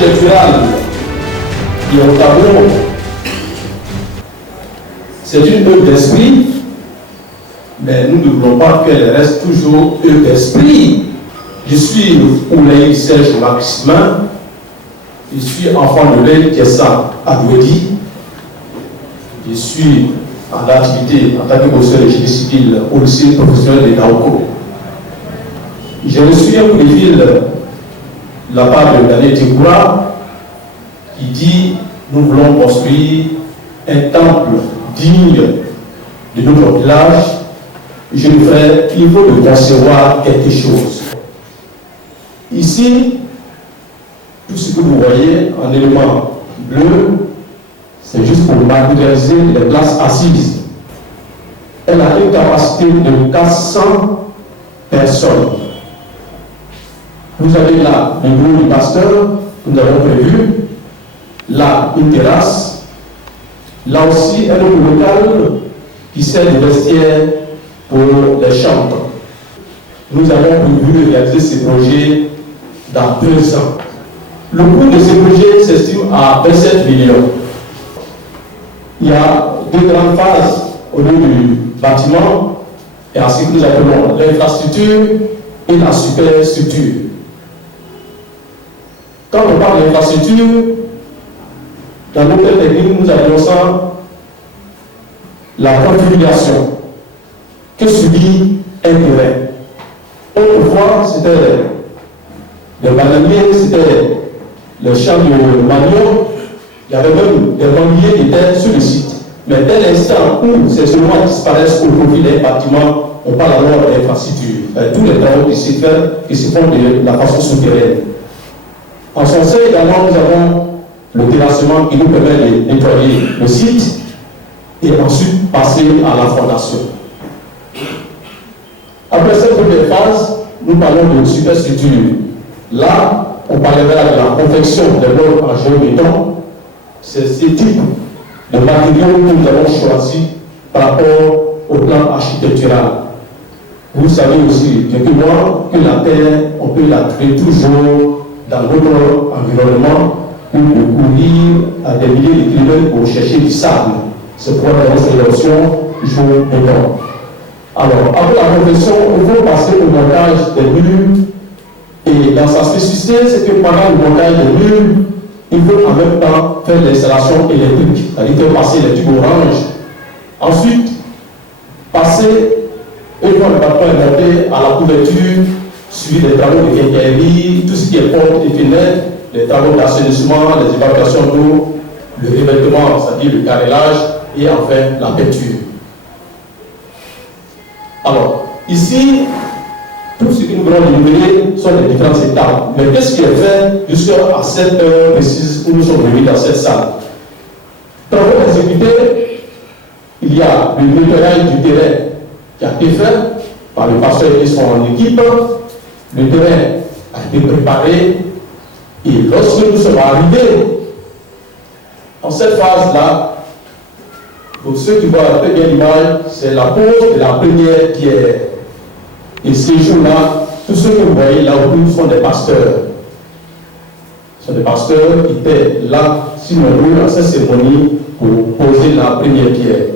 architecturale qui est au tableau, c'est une œuvre d'esprit, mais nous ne voulons pas qu'elle reste toujours œuvre d'esprit. Je suis Oulaï Serge Maximin, je suis enfant de l'œil Kessa Adouedi, je suis en activité en tant que professeur de génie civil au lycée professionnel de Naoko. J'ai reçu un coup de fil de la part de Daniel Tekoura qui dit nous voulons construire un temple digne de notre village. Je me ferai, il faut de concevoir quelque chose. Ici, tout ce que vous voyez en élément bleu, c'est juste pour matérialiser les places assises. Elle a une capacité de 400 personnes. Vous avez là le bureau du pasteur que nous avons prévu, là une terrasse, là aussi un autre local qui sert de vestiaire pour les chambres. Nous avons prévu réaliser ces projets dans 2 ans. Le coût de ces projets s'estime à 27 millions. Il y a 2 grandes phases au niveau du bâtiment et à ce que nous appelons l'infrastructure et la superstructure. Quand on parle d'infrastructure, dans notre technique, nous appelons ça la configuration que subit un terrain. Autrefois, c'était les bananiers, c'était le champ de manioc, il y avait même des banlieues qui étaient sur le site. Mais dès l'instant où ces seulement disparaissent au profit des bâtiments, on parle alors d'infrastructure. Tous les travaux qui se font de la façon souterraine. En son sein également, nous avons le terrassement qui nous permet de nettoyer le site et ensuite passer à la fondation. Après cette première phase, nous parlons de superstructure. Là, on parlera de la confection des blocs en géobéton. C'est ce type de matériaux que nous avons choisi par rapport au plan architectural. Vous savez aussi, depuis moi, que la terre, on peut la trouver toujours dans notre environnement ou pour courir à des milliers de kilomètres pour chercher du sable. C'est pourquoi nous avons cette option géobéton. Alors, après la confection, il faut passer au montage des murs. Et dans sa spécificité, c'est que pendant le montage des murs, il faut en même temps faire l'installation électrique, c'est-à-dire passer les tubes orange. Ensuite, passer, une fois le bâtiment est monté, à la couverture, suivi des travaux de quincaillerie, tout ce qui est portes et fenêtres, les travaux d'assainissement, les évacuations d'eau, le revêtement, c'est-à-dire le carrelage, et enfin la peinture. Alors, ici, tout ce que nous voulons énumérer sont les différentes étapes. Mais qu'est-ce qui est fait jusqu'à cette heure précise où nous sommes venus dans cette salle? Travaux exécutés, il y a le nettoyage du terrain qui a été fait par le pasteur et son équipe. Le terrain a été préparé et lorsque nous sommes arrivés en cette phase-là, pour ceux qui voient très bien l'image, c'est la pose de la première pierre. Et ces jours-là, tous ceux que vous voyez là autour sont des pasteurs. Ce sont des pasteurs qui étaient là, si nous voulons, à cette cérémonie pour poser la première pierre.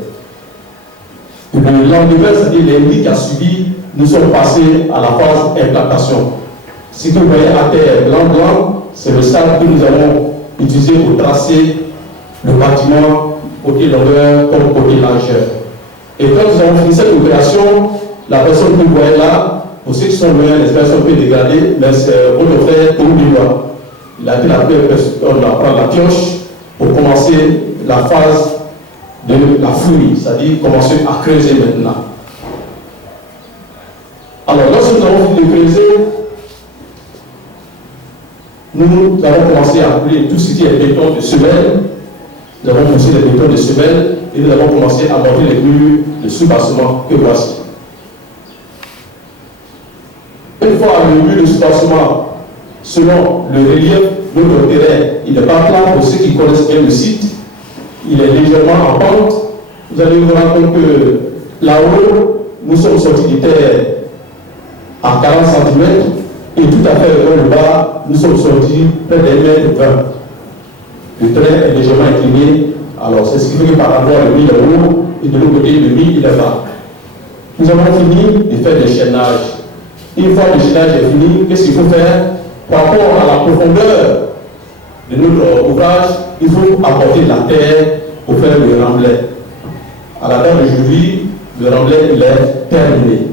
Et le lendemain, c'est-à-dire lundi qui a suivi, nous sommes passés à la phase implantation. Ce que vous voyez à terre blanc, c'est le sable que nous avons utilisé pour tracer le bâtiment côté longueur comme côté largeur. Et quand nous avons fini cette opération, la personne que vous voyez là, pour ceux qui sont loin, les personnes peuvent dégrader, mais c'est votre frère pour lui. Il a été la première personne à prendre la pioche pour commencer la phase de la fouille, c'est-à-dire commencer à creuser maintenant. Alors, lorsque nous avons fini de creuser, nous avons commencé à couler tout ce qui est béton de semelle. Nous avons poussé les bétons de semelle et nous avons commencé à monter les murs de sous-bassement que voici. Une fois le mur de sous-bassement, selon le relief de notre terrain, il n'est pas plat pour ceux qui connaissent bien le site. Il est légèrement en pente. Vous allez vous rendre compte que là-haut, nous sommes sortis de terre à 40 cm Et tout à fait le bas, nous sommes sortis près d'un mètre 20. Le train est légèrement incliné, alors c'est ce qui fait que par rapport à le mille haut et de l'autre côté, le mille il est bas. Nous avons fini de faire des chaînages. Une fois le chaînage est fini, qu'est-ce qu'il faut faire? Par rapport à la profondeur de notre ouvrage, il faut apporter de la terre pour faire le remblai. À la date d'aujourd'hui, le remblai il est terminé.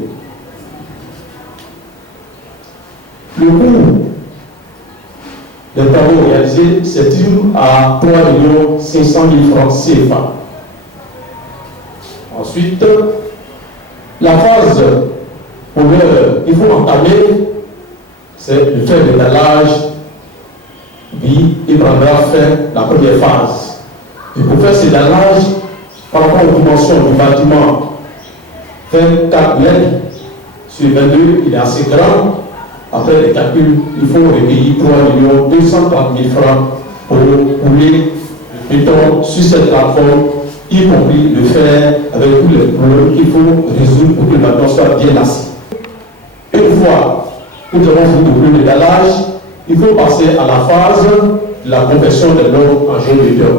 Le coût des travaux réalisés s'estime à 3 500 000 francs CFA. Ensuite, la phase pour l'heure qu'il faut entamer, c'est de faire l'étalage, puis il prendra fin la première phase. Et pour faire cet étalage, par rapport aux dimensions du bâtiment, 24 mètres sur 22, il est assez grand. Après les calculs, il faut recueillir 3 230 000 francs pour couler le béton sur cette plateforme, y compris le fer avec tous les problèmes qu'il faut résoudre pour que le bâtiment soit bien assis. Une fois que nous avons fini de l'étalage, il faut passer à la phase de la conversion des blocs en géobéton.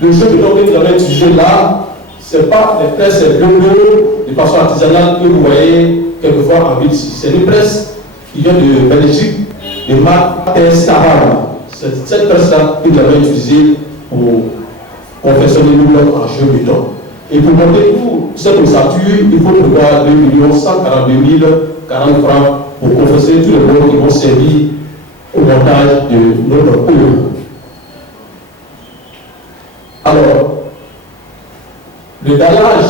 Le géobéton que nous avons utilisé là, ce n'est pas des presses de façon artisanale que vous voyez quelquefois en ville ici. C'est une presse qui vient de Belgique, de marque Staral. C'est cette presse-là que nous avons utilisée pour confectionner le bloc en géobéton. Et pour monter toute cette ossature, il faut prévoir 2 142 040 francs pour confectionner tous les blocs qui vont servir au montage de notre cours. Alors, le dallage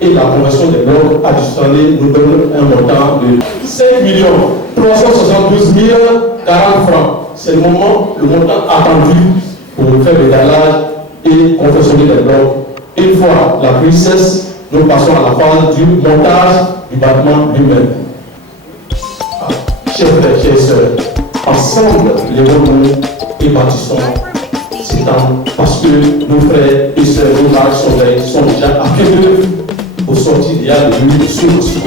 et la conversion des blocs additionnés nous donnent un montant de 5 372 040 francs. C'est le montant attendu pour faire le dallage et confectionner les blocs. Une fois la pluie cesse, nous passons à la phase du montage du bâtiment lui-même. Chers frères, chers sœurs, ensemble, lèvons-nous et bâtissons ces temps parce que nos frères et sœurs, nos maris sont déjà à pied d'œuvre pour sortir déjà de l'huile sur le sol.